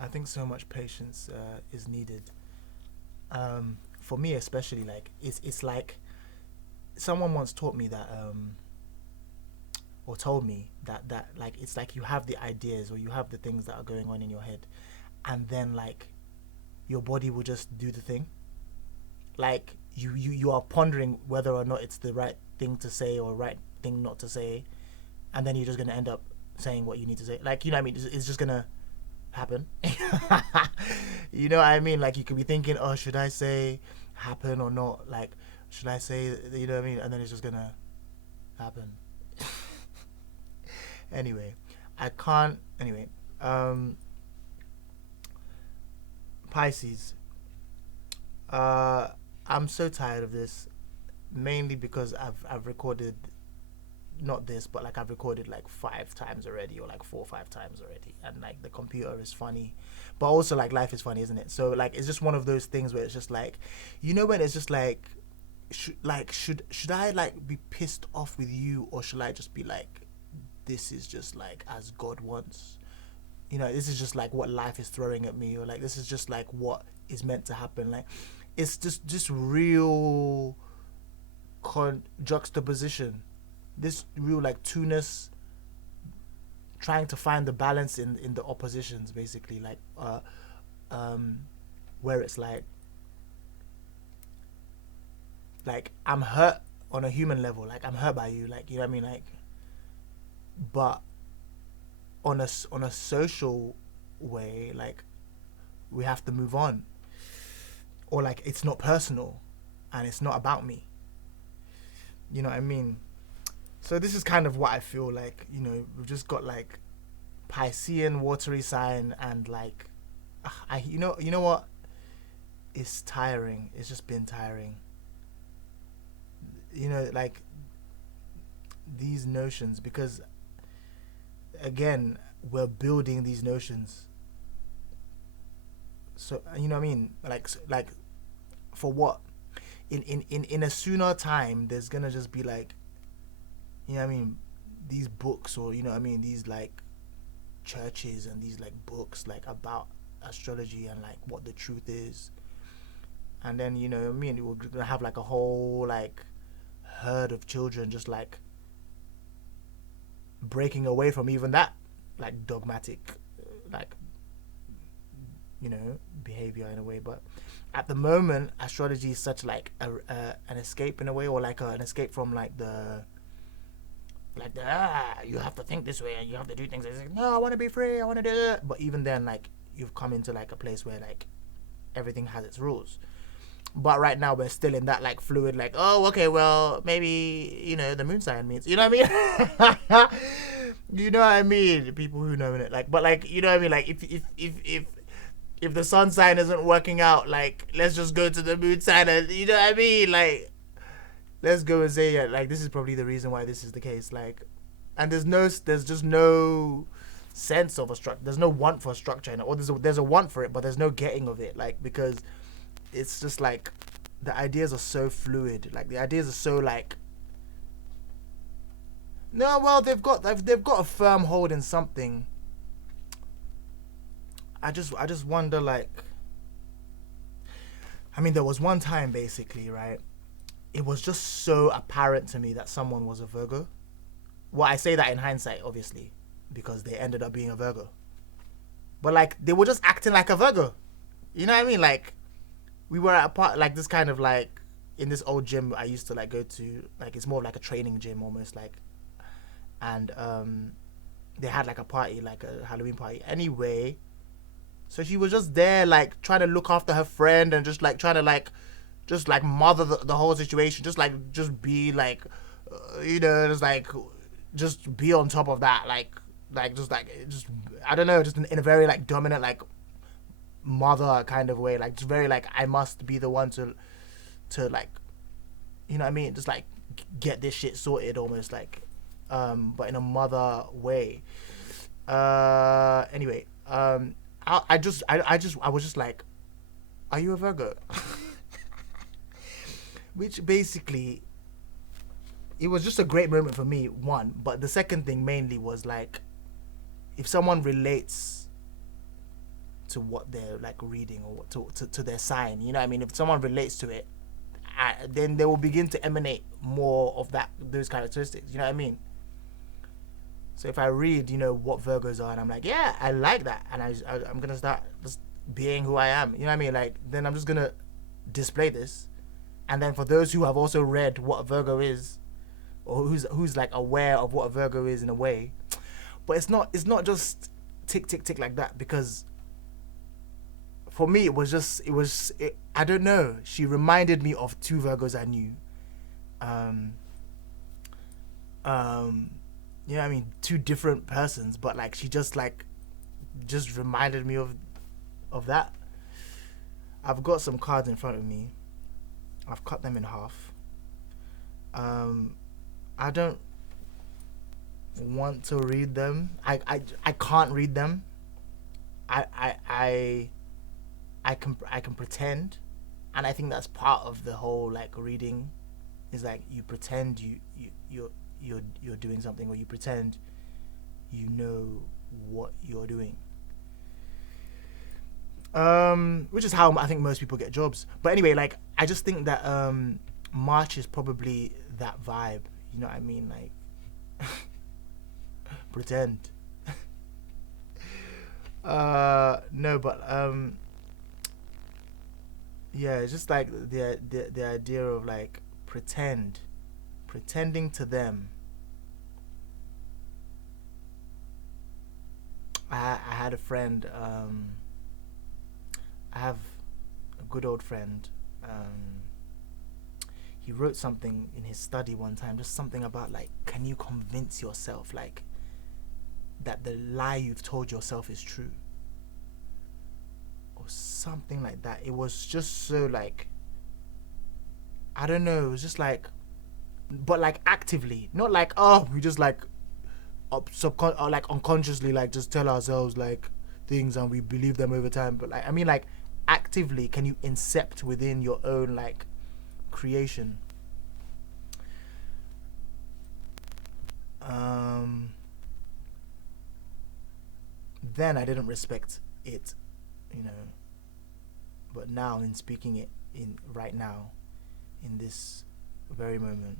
I think so much patience is needed. For me especially, like it's like someone once taught me that or told me that like it's like you have the ideas or you have the things that are going on in your head, and then like your body will just do the thing. Like you are pondering whether or not it's the right thing to say or right thing not to say, and then you're just gonna end up saying what you need to say. Like, you know what I mean? It's just gonna happen. You know what I mean? Like, you could be thinking, oh, should I say happen or not? Like, should I say, you know what I mean? And then it's just gonna happen. Anyway, I can't. Anyway, um, Pisces. Uh, I'm so tired of this. Mainly because I've recorded not this, but like I've recorded like 5 times already, or like 4 or 5 times already, and like the computer is funny, but also like life is funny, isn't it? So like it's just one of those things where it's just like, you know, when it's just like, should I like be pissed off with you, or should I just be like, this is just like as God wants, you know, this is just like what life is throwing at me, or like this is just like what is meant to happen. Like, it's just real juxtaposition, this real like two-ness, trying to find the balance in the oppositions, basically, like um where it's like I'm hurt on a human level, like I'm hurt by you, like, you know what I mean, like, but on a social way, like we have to move on, or like it's not personal and it's not about me, you know what I mean? So this is kind of what I feel like, you know, we've just got like Piscean watery sign, and like, I you know what, it's tiring, it's just been tiring, you know, like these notions, because again, we're building these notions. So you know what I mean, like for what, in a sooner time there's gonna just be like, you know what I mean, these books, or you know what I mean, these like churches and these like books like about astrology and like what the truth is, and then, you know what I mean, we're gonna have like a whole like herd of children just like breaking away from even that like dogmatic like, you know, behavior in a way. But at the moment, astrology is such like an escape in a way, or like an escape from like the you have to think this way and you have to do things. It's like, no, I want to be free, I want to do it. But even then, like, you've come into like a place where like everything has its rules. But right now we're still in that like fluid, like, oh, okay, well, maybe, you know, the moon sign means, you know what I mean? You know what I mean? People who know it, like, but like, you know what I mean? Like, if the sun sign isn't working out, like, let's just go to the moon sign, and you know what I mean? Like, let's go and say, yeah, like, this is probably the reason why this is the case. Like, and there's just no sense of a structure. There's no want for a structure in it, or there's a want for it, but there's no getting of it. Like, because it's just like the ideas are so fluid. Like, the ideas are so like, no, well, they've got a firm hold in something. I just wonder, like, I mean, there was one time basically, right? It was just so apparent to me that someone was a Virgo. Well, I say that in hindsight, obviously, because they ended up being a Virgo. But like, they were just acting like a Virgo. You know what I mean? Like, we were at a part, like this kind of like, in this old gym I used to like go to. Like, it's more of like a training gym almost, like, and they had like a party, like a Halloween party. Anyway, so she was just there, like trying to look after her friend and just like trying to like just like mother the whole situation, just like just be like, you know, just be on top of that, like just I don't know, just in a very like dominant like mother kind of way, like just very like, I must be the one to like, you know what I mean, just like get this shit sorted almost, like, but in a mother way. Anyway, I was just like, are you a Virgo? Which basically, it was just a great moment for me, one. But the second thing mainly was like, if someone relates to what they're like reading, or to their sign. You know what I mean? If someone relates to it, then they will begin to emanate more of those characteristics. You know what I mean? So if I read, what Virgos are, and I'm like, yeah, I like that, and I'm gonna start just being who I am. You know what I mean? Like, then I'm just gonna display this, and then for those who have also read what a Virgo is, or who's like aware of what a Virgo is in a way, but it's not just tick tick tick like that, because for me I don't know. She reminded me of two Virgos I knew. You know what I mean? Two different persons, but like she just reminded me of that. I've got some cards in front of me. I've cut them in half. I don't want to read them. I can't read them. I can pretend, and I think that's part of the whole like reading, is like you pretend you're doing something, or you pretend you know what you're doing. Which is how I think most people get jobs. But anyway, like I just think that March is probably that vibe. You know what I mean? Like pretend. No, but yeah, it's just like the idea of like pretending to them. I had a friend. I have a good old friend. He wrote something in his study one time, just something about like, can you convince yourself like that the lie you've told yourself is true, or something like that. It was just so like, I don't know. It was just like, but like actively, not like, oh, we just like or like unconsciously like just tell ourselves like things and we believe them over time. But like, I mean, like actively, can you incept within your own like creation? Then I didn't respect it, but now in speaking it in right now, in this very moment,